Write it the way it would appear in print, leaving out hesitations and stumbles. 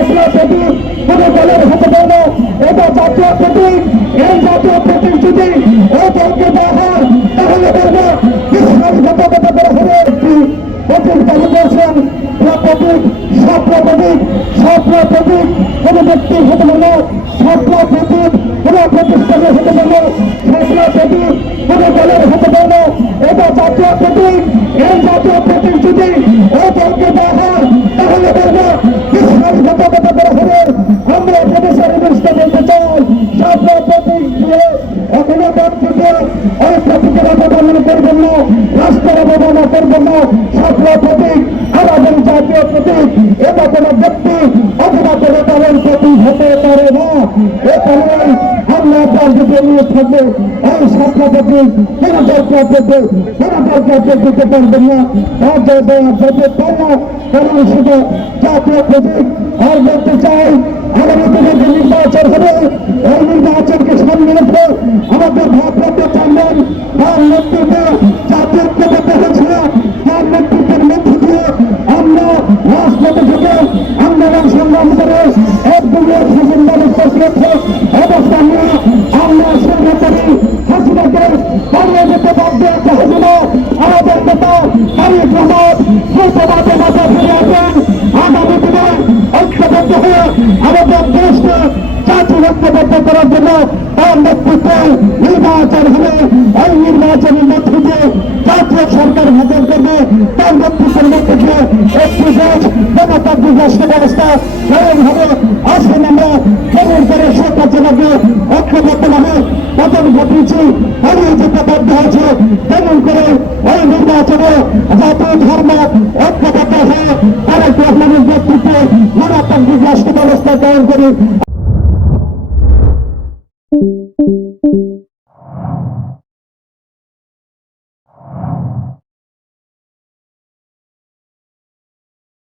ছাত্র প্রতীক কোনো দলের হতে পারে না। এটা জাতীয় প্রতীক। এই জাতীয় প্রতীক যদি এই দলকে দেওয়া হয় তাহলে বলবো বিশ্বাসঘাতকতা করা হবে। একটি প্রতীক চালু করেছেন, প্রতীক স্বপ্ন প্রতীক। স্বপ্ন প্রতীক কোনো ব্যক্তি হতে পারে না। স্বপ্ন প্রতীক কোনো প্রতিষ্ঠানের হতে পারে না। স্বপ্ন প্রতীক কোনো দলের হতে পারে না। এটা জাতীয় প্রতীক। এই জাতীয় প্রতীক যদি এই দলকে দেওয়া হয় তাহলে বলবো বিশ্বাসঘাতকতা করা হবে। আমরা প্রদেশের নির্দিষ্ট বলতে চাই, স্বপ্ন প্রতীক দিয়ে এখনো বাদ থেকে ওই প্রতীকের অবদান করবেন না, রাষ্ট্রের অবদান করবেন না। স্বপ্ন প্রতীক আমাদের জাতীয় প্রতীক। এটা কোনো ব্যক্তি অথবা কোনো দলের প্রতীক হতে পারে না। এখানে আমরা রাজনীতি নিয়ে থাকবো। এই স্বপ্ন প্রতীক কোন দরকার পেতে কোন দরকার দিতে পারবেন না, রাজ্য দেওয়া যেতে পারে না। কারণ শুধু জাতীয় প্রতীক। আর বলতে চাই আগামী দিনে যে নির্বাচন হবে এই নির্বাচনকে সামনে রেখে আমাদের ভারপ্রাপ্ত চেয়ারম্যান তার নেতৃত্বে জাতীয় ঐক্যবদ্ধ হয়েছিল। তার নেতৃত্বের মধ্যে দিয়ে আমরা রাজপথে থেকে আন্দোলন সংগ্রাম করে একদলীয় শাসন ব্যবস্থার রেখে অবস্থান নিয়ে আমরা সরকারি হাসিনাকে পালিয়ে যেতে বাধ্য হবে না। আমাদের নেতা তারিক রহমান দ্রুতভাবে মাথা ফিরে আসেন। আগামী দিনে ঐক্যবদ্ধ হয়ে আমাদের দেশকে জাতীয় ঐক্যবদ্ধ করার জন্য তার নেতৃত্বে নির্বাচন হবে। এই নির্বাচনের মধ্যে দিয়ে জাতীয় সরকার গঠন করবে। তার নেতৃত্বের মধ্যে দিয়ে একটি দেশ গণতান্ত্রিক রাষ্ট্র ব্যবস্থা প্রয়োগ হবে। আসেন আমরা কেমন করে শেখ হাসিনাকে ঐক্যবদ্ধভাবে পতন ঘটিয়েছি, হারিয়ে যেতে বাধ্য হয়েছে, তেমন করে ওই নির্বাচনে জাতীয় ধর্ম ঐক্যবদ্ধ হয়ে তারেক রহমানের নেতৃত্বে গণতান্ত্রিক রাষ্ট্র ব্যবস্থা কায়েম করি।